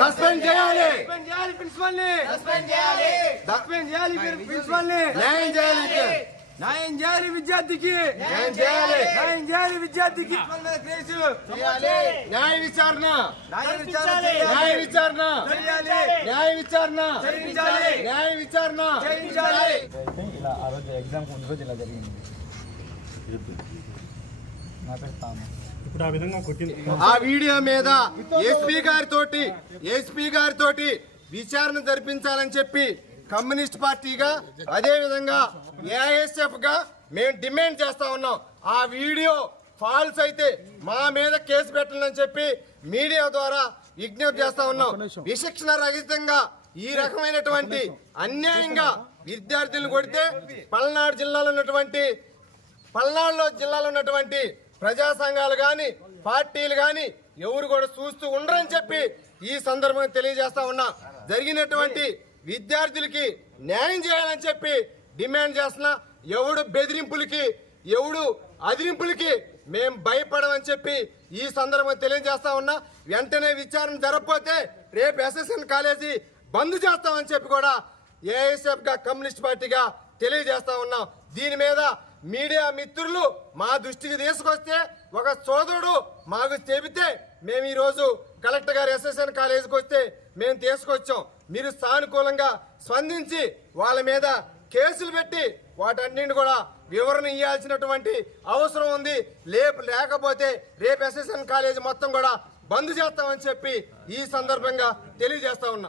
Suspend చేయాలి. Suspend చేయాలి ప్రిన్సిపల్ని. చేయాలి. చేయాలి ప్రిన్సిపల్ న్యాయం చేయాలి. న్యాయం చేయాలి విద్యార్థికి. న్యాయం చేయాలి. న్యాయం చేయాలి విద్యార్థికి. న్యాయ విచారణ న్యాయ విచారణ. న్యాయ విచారణ. చేయాలి. న్యాయ విచారణ. న్యాయ విచారణ. ఇలా ఆ రోజు ఎగ్జామ్ ముందు రోజు ఇలా జరిగింది. నా పేరు తాము ఇప్పుడు ఆ విధంగా కొట్టింది. ఆ వీడియో మీద ఎస్పీ గారితోటి ఎస్పీ గారితోటి విచారణ జరిపించాలని చెప్పి కమ్యూనిస్ట్ పార్టీగా అదే విధంగా ఏఐఎస్ఎఫ్గా మేము డిమాండ్ చేస్తా ఉన్నాం. ఆ వీడియో ఫాల్స్ అయితే మా మీద కేసు పెట్టాలని చెప్పి మీడియా ద్వారా విజ్ఞప్తి చేస్తా ఉన్నాం విశిక్షణ రహితంగా ఈ రకమైనటువంటి అన్యాయంగా విద్యార్థులను కొడితే పల్నాడు జిల్లాలో ఉన్నటువంటి పల్నాడులో జిల్లాలో ఉన్నటువంటి ప్రజా సంఘాలు కానీ పార్టీలు కానీ ఎవరు కూడా చూస్తూ ఉండరని చెప్పి ఈ సందర్భంగా తెలియజేస్తా ఉన్నా. జరిగినటువంటి విద్యార్థులకి న్యాయం చేయాలని చెప్పి డిమాండ్ చేస్తున్నా. ఎవడు బెదిరింపులకి ఎవడు అదిరింపులకి మేం భయపడమని చెప్పి ఈ సందర్భంగా తెలియజేస్తా ఉన్నా వెంటనే విచారణ జరగకపోతే రేపు ఎస్ఎస్ఎన్ కాలేజీ బంద్ చేస్తామని చెప్పి కూడా ఏఎస్ఎఫ్గా కమ్యూనిస్ట్ పార్టీగా తెలియజేస్తా ఉన్నాం. దీని మీద మీడియా మిత్రులు మా దృష్టికి తీసుకొస్తే ఒక సోదరుడు మాకు చెబితే మేము ఈరోజు కలెక్టర్ గారు ఎస్ఎస్ఎన్ కాలేజీకి వస్తే మేము తీసుకొచ్చాం. మీరు సానుకూలంగా స్పందించి వాళ్ళ మీద కేసులు పెట్టి వాటన్నింటిని కూడా వివరణ ఇవ్వాల్సినటువంటి అవసరం ఉంది. లేపు లేకపోతే రేపు ఎస్ఎస్ఎన్ కాలేజీ మొత్తం కూడా బంద్ చేస్తామని చెప్పి ఈ సందర్భంగా తెలియజేస్తా ఉన్నా.